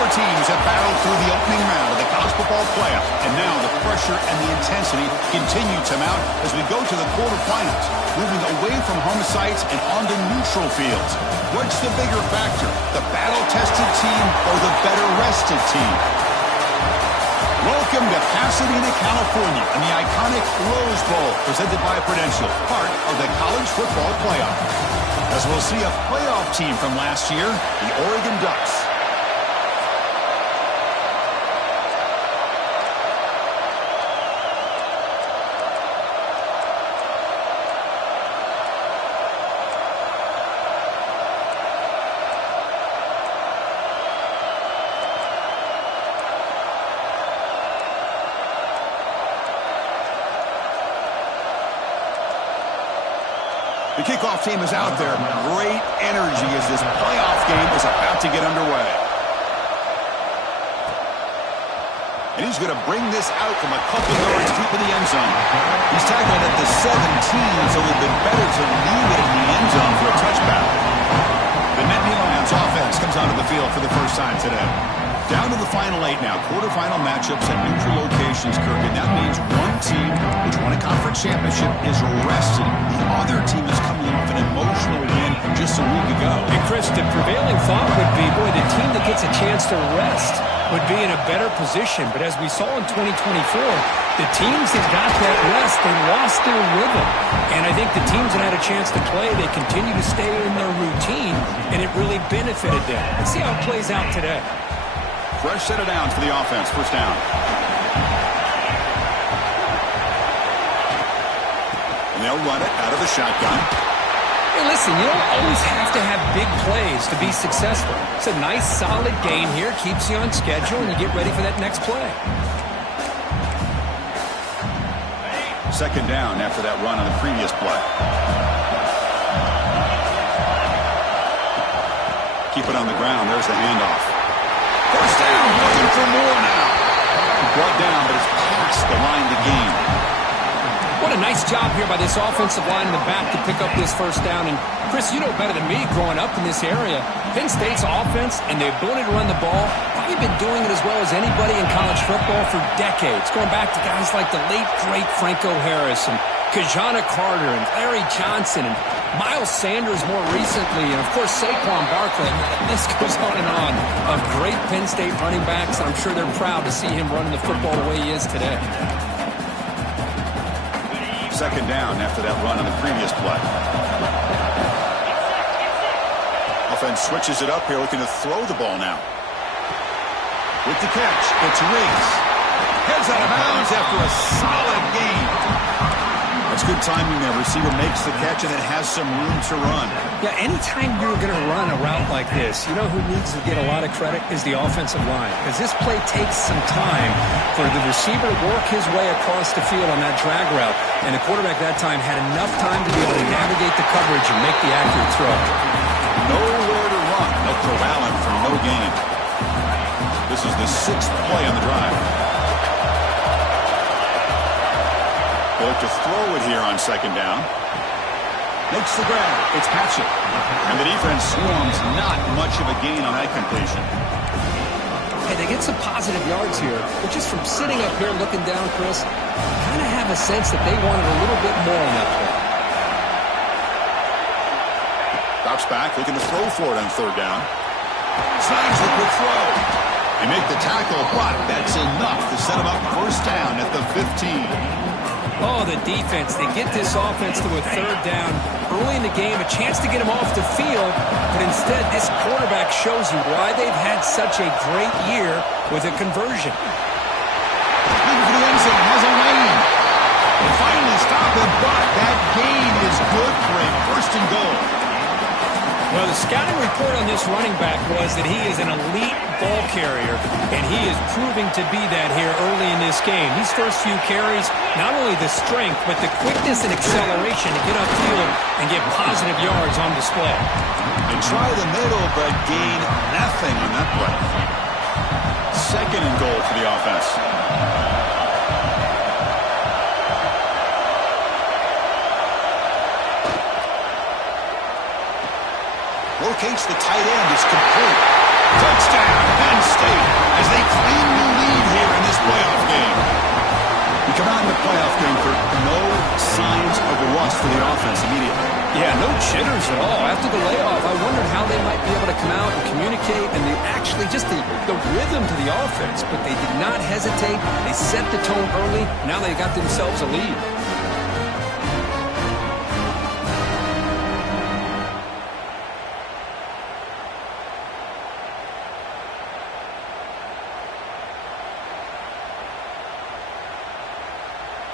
Four teams have battled through the opening round of the college football playoff, and now the pressure and the intensity continue to mount as we go to the quarterfinals, moving away from home sites and onto neutral fields. What's the bigger factor, the battle-tested team or the better-rested team? Welcome to Pasadena, California, and the iconic Rose Bowl, presented by Prudential, part of the college football playoff. As we'll see a playoff team from last year, the Oregon Ducks. The kickoff team is out there. Great energy as this playoff game is about to get underway. And he's going to bring this out from a couple yards deep in the end zone. He's tackling at the 17, so it would have been better to leave it in the end zone for a touchback. The Nittany Lions offense comes onto the field for the first time today. Down to the final 8 now. Quarterfinal matchups at neutral locations, Kirk. And that means one team, which won a conference championship, is rested. The other team is coming off an emotional win just a week ago. And Chris, the prevailing thought would be, boy, the team that gets a chance to rest would be in a better position. But as we saw in 2024, the teams that got that rest, they lost their rhythm. And I think the teams that had a chance to play, they continue to stay in their routine, and it really benefited them. Let's see how it plays out today. Fresh set of downs for the offense. First down. And they'll run it out of the shotgun. Hey, listen, you don't always have to have big plays to be successful. It's a nice, solid game here. Keeps you on schedule, and you get ready for that next play. Second down after that run on the previous play. Keep it on the ground. There's the handoff. First down, looking for more now. Brought down, but it's past the line to gain. What a nice job here by this offensive line in the back to pick up this first down. And, Chris, you know better than me growing up in this area, Penn State's offense and the ability to run the ball, probably been doing it as well as anybody in college football for decades, going back to guys like the late, great Franco Harris and Kajana Carter and Larry Johnson and Miles Sanders more recently, and, of course, Saquon Barkley. This goes on and on of great Penn State running backs, and I'm sure they're proud to see him running the football the way he is today. Second down after that run on the previous play. Offense switches it up here, looking to throw the ball now. With the catch, it's Riggs. Heads out of bounds after a solid gain. That's good timing there. Receiver makes the catch and it has some room to run. Yeah, anytime you're going to run a route like this, you know who needs to get a lot of credit is the offensive line. Because this play takes some time for the receiver to work his way across the field on that drag route. And the quarterback that time had enough time to be able to navigate the coverage and make the accurate throw. Nowhere to run. They'll corral him for no gain. This is the 6th play on the drive. They look to throw it here on second down. Makes the grab. It's Patchett. And the defense swarms. Not much of a gain on that completion. Hey, they get some positive yards here. But just from sitting up here looking down, Chris, kind of have a sense that they wanted a little bit more on that play. Drops back, looking to throw for it on third down. Snags the quick throw. They make the tackle, but that's enough to set him up first down at the 15. Oh, the defense. They get this offense to a third down early in the game, a chance to get him off the field, but instead this quarterback shows you why they've had such a great year with a conversion. Into the end zone, has a lane. They finally stop him, but that gain is good for a first and goal. Well, the scouting report on this running back was that he is an elite ball carrier, and he is proving to be that here early in this game. These first few carries, not only the strength, but the quickness and acceleration to get upfield and get positive yards on display. They try the middle, but gain nothing on that play. Second and goal for the offense. Locates the tight end. It's complete. Touchdown, Penn State, as they claim the lead here in this playoff game. You come out in the playoff game for no signs of rust for the offense immediately. Yeah, no jitters at all. After the layoff, I wondered how they might be able to come out and communicate and actually just the rhythm to the offense. But they did not hesitate. They set the tone early. Now they got themselves a lead.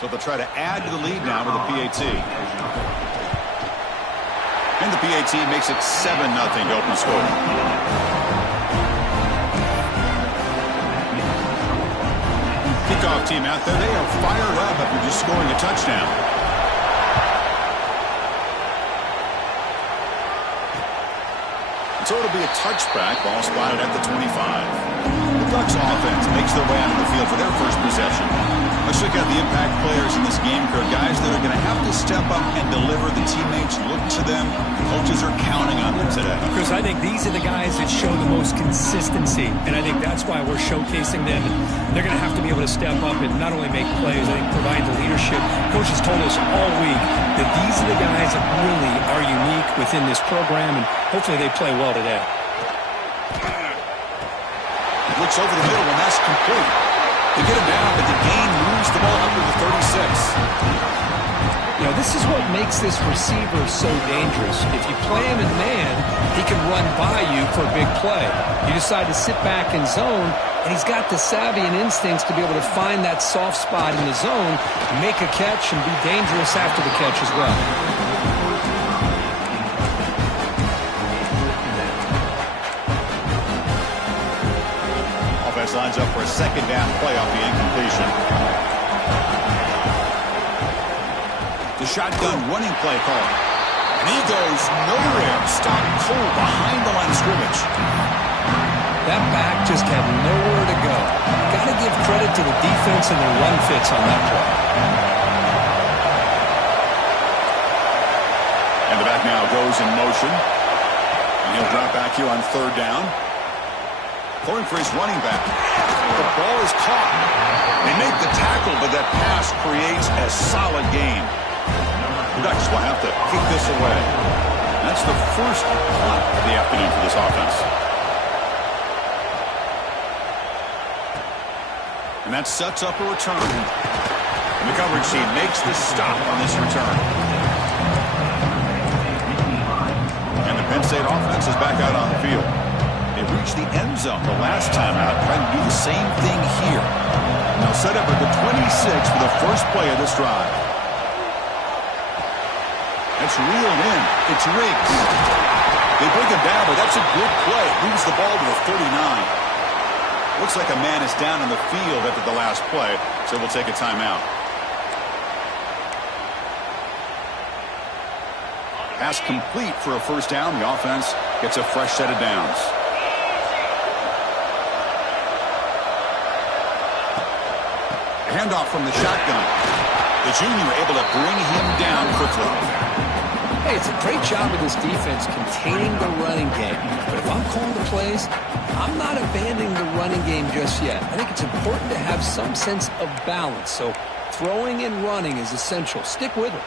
So they'll try to add to the lead now with a PAT. And the PAT makes it 7-0 to open score. Kickoff team out there, they are fired up after just scoring a touchdown. So it'll be a touchback, ball spotted at the 25. The Ducks offense makes their way onto the field for their first possession. Let's look at the impact players in this game, crew. Guys that are going to have to step up and deliver. The teammates look to them. Coaches are counting on them today. Chris, I think these are the guys that show the most consistency, and I think that's why we're showcasing them. They're going to have to be able to step up and not only make plays, I think provide the leadership. Coaches told us all week that these are the guys that really are unique within this program, and hopefully they play well today. Looks over the middle, and that's complete. They get him down, but the gain moves the ball up to the 36. You know, this is what makes this receiver so dangerous. If you play him in man, he can run by you for a big play. You decide to sit back in zone, and he's got the savvy and instincts to be able to find that soft spot in the zone, make a catch, and be dangerous after the catch as well. Lines up for a second down play off the incompletion. The shotgun running play call. And he goes nowhere. Stopped cold behind the line of scrimmage. That back just had nowhere to go. Got to give credit to the defense and their run fits on that play. And the back now goes in motion. And he'll drop back here on third down. Going for his running back. The ball is caught. They make the tackle, but that pass creates a solid gain. The Ducks will have to kick this away. That's the first punt of the afternoon for this offense. And that sets up a return. And the coverage team makes the stop on this return. And the Penn State offense is back out on the field. They reached the end zone the last time out, trying to do the same thing here. And they'll set up at the 26 for the first play of this drive. That's reeled in. It's Riggs. They bring him down, but that's a good play. Moves the ball to the 39. Looks like a man is down on the field after the last play, so we'll take a timeout. Pass complete for a first down. The offense gets a fresh set of downs. Handoff from the shotgun. The junior able to bring him down quickly. Hey, it's a great job of this defense containing the running game. But if I'm calling the plays, I'm not abandoning the running game just yet. I think it's important to have some sense of balance. So throwing and running is essential. Stick with it.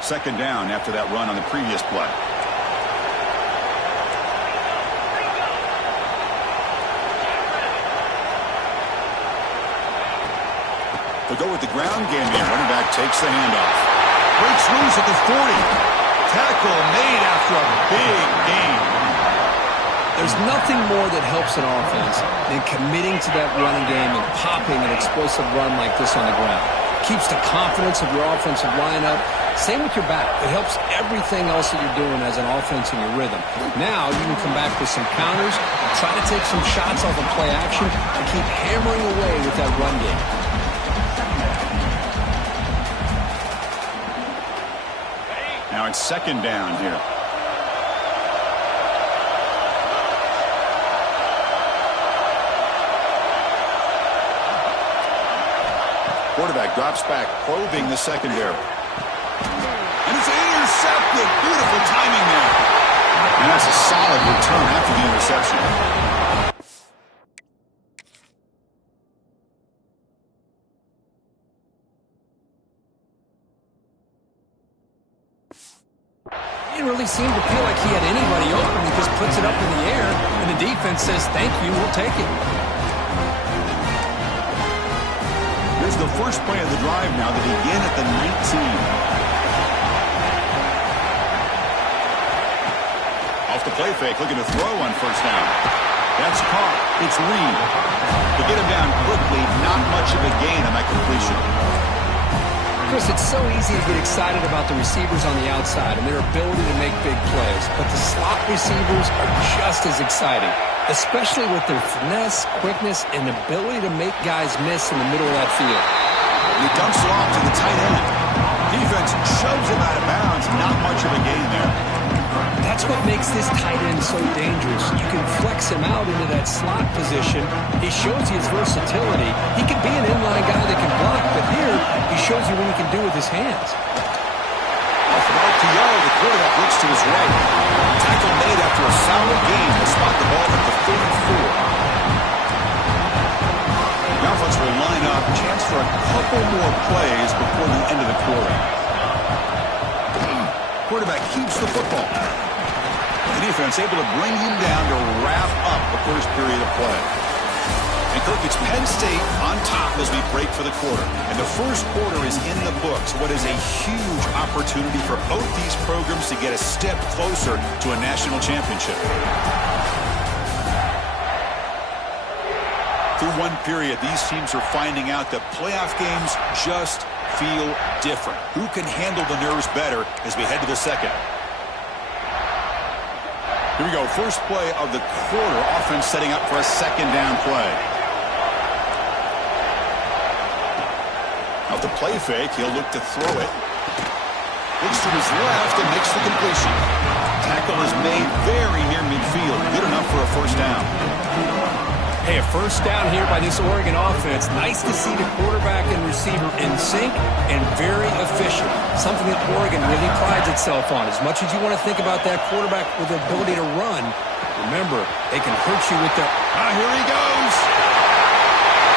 Second down after that run on the previous play. They'll go with the ground game here. Running back takes the handoff. Breaks loose at the 40. Tackle made after a big gain. There's nothing more that helps an offense than committing to that running game and popping an explosive run like this on the ground. Keeps the confidence of your offensive lineup. Same with your back. It helps everything else that you're doing as an offense in your rhythm. Now you can come back with some counters, try to take some shots off of play action, and keep hammering away with that run game. Now it's second down here. Quarterback drops back, probing the secondary. And it's intercepted. Beautiful timing there. And that's a solid return after the interception. didn't really seem to feel like he had anybody open. He just puts it up in the air, and the defense says, thank you, we'll take it. Here's the first play of the drive now to begin at the 19. Off the play fake, looking to throw on first down. That's caught. It's Reed. To get him down quickly, not much of a gain on that completion. Chris, it's so easy to get excited about the receivers on the outside and their ability to make big plays, but the slot receivers are just as exciting, especially with their finesse, quickness, and ability to make guys miss in the middle of that field. He dumps it off to the tight end. Defense shoves him out of bounds. Not much of a gain there. That's what makes this tight end so dangerous. You can flex him out into that slot position. He shows you his versatility. He can be an inline guy that can block, but here he shows you what he can do with his hands. Off of RPO, the quarterback looks to his right. Tackle made after a solid gain to spot the ball at the 34. The offense will line up. Chance for a couple more plays before the end of the quarter. Quarterback keeps the football. The defense able to bring him down to wrap up the first period of play. And Kirk, it's Penn State on top as we break for the quarter. And the first quarter is in the books. What is a huge opportunity for both these programs to get a step closer to a national championship. Through one period, these teams are finding out that playoff games just feel different. Who can handle the nerves better as we head to the second? Here we go. First play of the quarter. Offense setting up for a second down play. Off the play fake, he'll look to throw it. Looks to his left and makes the completion. Tackle is made very near midfield. Good enough for a first down. Hey, a first down here by this Oregon offense. Nice to see the quarterback and receiver in sync and very efficient. Something that Oregon really prides itself on. As much as you want to think about that quarterback with the ability to run, remember, they can hurt you with their... Here he goes.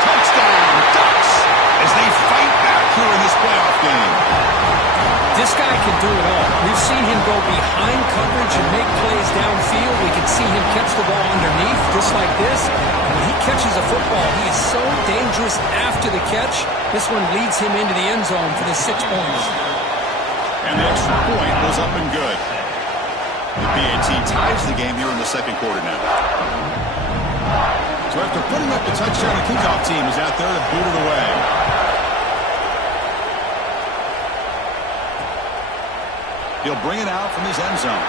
Touchdown, Ducks, as they fight back here in this playoff game. This guy can do it all. We've seen him go behind coverage and make plays downfield. We can see him catch the ball underneath, just like this. When he catches a football, he is so dangerous after the catch. This one leads him into the end zone for the 6 points. And the extra point goes up and good. The BAT ties the game here in the second quarter now. So after putting up the touchdown, the kickoff team is out there to boot it away. He'll bring it out from his end zone.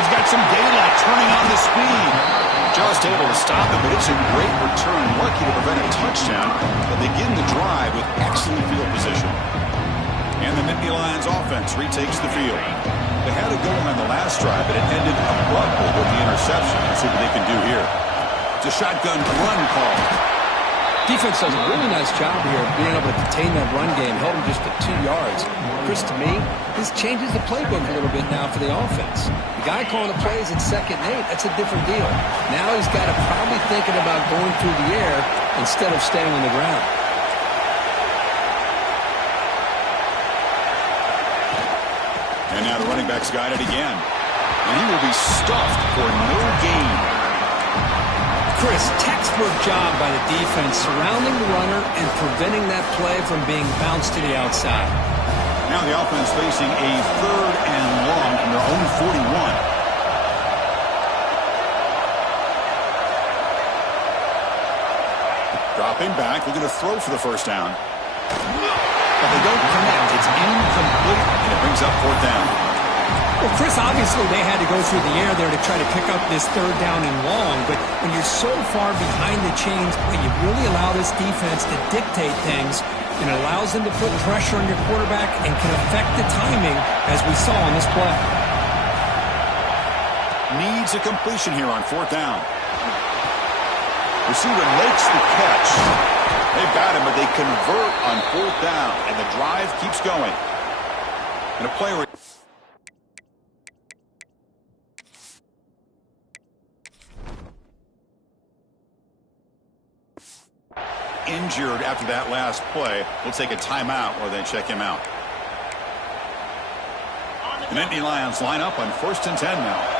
He's got some daylight turning on the speed. Just able to stop it, but it's a great return. Lucky to prevent a touchdown, but begin the drive with excellent field position. And the Nittany Lions offense retakes the field. They had it going on the last drive, but it ended abruptly with the interception. Let's see what they can do here. It's a shotgun run call. Defense does a really nice job here of being able to contain that run game, held him just to 2 yards. Chris, to me, this changes the playbook a little bit now for the offense. The guy calling the plays at 2nd and 8, that's a different deal. Now he's got to probably thinking about going through the air instead of staying on the ground. And now the running back's got it again. And he will be stuffed for no gain. Chris, textbook job by the defense surrounding the runner and preventing that play from being bounced to the outside. Now the offense facing a 3rd and long from their own 41. Dropping back, looking to throw for the first down. But they don't connect. It's incomplete, and it brings up 4th down. Well, Chris, obviously they had to go through the air there to try to pick up this 3rd down and long, but when you're so far behind the chains, when you really allow this defense to dictate things, and it allows them to put pressure on your quarterback and can affect the timing, as we saw on this play. Needs a completion here on 4th down. Receiver makes the catch. They've got him, but they convert on 4th down, and the drive keeps going. And a play where injured after that last play. We'll take a timeout or then check him out. The Nittany Lions line up on 1st and 10 now.